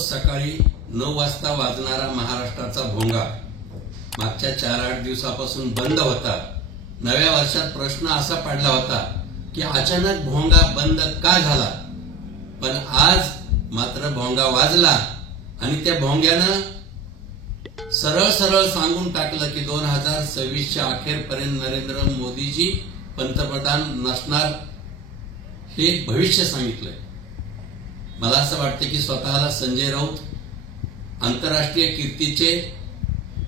रोज सकाळी 9 वाजता वाजणारा महाराष्ट्राचा भोंगा मागच्या 4-8 दिवसापासून बंद होता। नव्या वर्षात प्रश्न असा पडला होता की अचानक भोंगा बंद का झाला, पण आज मात्र भोंगा वाजला आणि त्या भोंग्यानं सरळ सरळ सांगून टाकलं की 2026च्या अखेरपर्यंत नरेंद्र मोदीजी पंतप्रधान नसणार हे भविष्य सांगितलंय। मला असं वाटतं की स्वतःला संजय राऊत आंतरराष्ट्रीय कीर्तीचे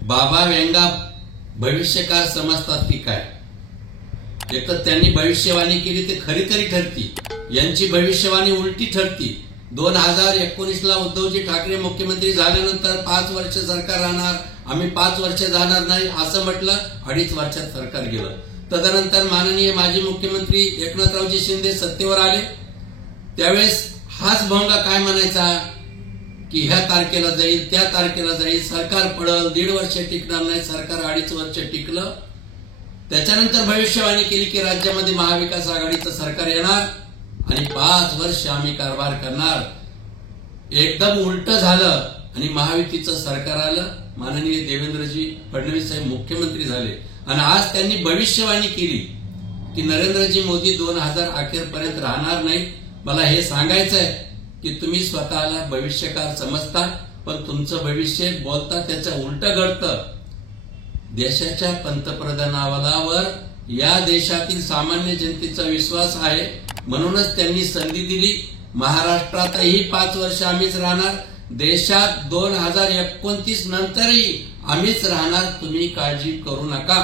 बाबा व्यंगा भविष्यकार समजतात की काय? एक तर त्यांनी भविष्यवाणी केली ते खरी तरी ठरती, यांची भविष्यवाणी उलटी ठरती। 2019ला उद्धवजी ठाकरे मुख्यमंत्री झाल्यानंतर 5 वर्ष सरकार राहणार, आम्ही 5 वर्ष जाणार नाही असं म्हटलं, 2.5 वर्षात सरकार गेलं। तदनंतर माननीय माजी मुख्यमंत्री एकनाथरावजी शिंदे सत्तेवर आले, त्यावेळेस हाच भोंगा काय म्हणायचा की ह्या तारखेला जाईल, त्या तारखेला जाईल, सरकार पडल, 1.5 वर्ष टिकणार नाही, सरकार 2.5 वर्ष टिकलं। त्याच्यानंतर भविष्यवाणी केली की राज्यामध्ये महाविकास आघाडीचं सरकार येणार आणि 5 वर्ष आम्ही कारभार करणार। एकदम उलट झालं आणि महायुतीचं सरकार आलं, माननीय देवेंद्रजी फडणवीस साहेब मुख्यमंत्री झाले आणि आज त्यांनी भविष्यवाणी केली की नरेंद्रजी मोदी 2000 अखेरपर्यंत राहणार नाही। मला हे सांगायचंय की तुम्ही स्वतःला भविष्यकार समजता, पण तुमचं भविष्य बोलता त्याचं उलट घडतं। देशाच्या पंतप्रधानावर या देशातील सामान्य जनतेचा विश्वास आहे, म्हणूनच त्यांनी संधी दिली। महाराष्ट्रातही 5 वर्ष आम्हीच राहणार, देशात 2029 नंतरही आम्हीच राहणार, तुम्ही काळजी करू नका।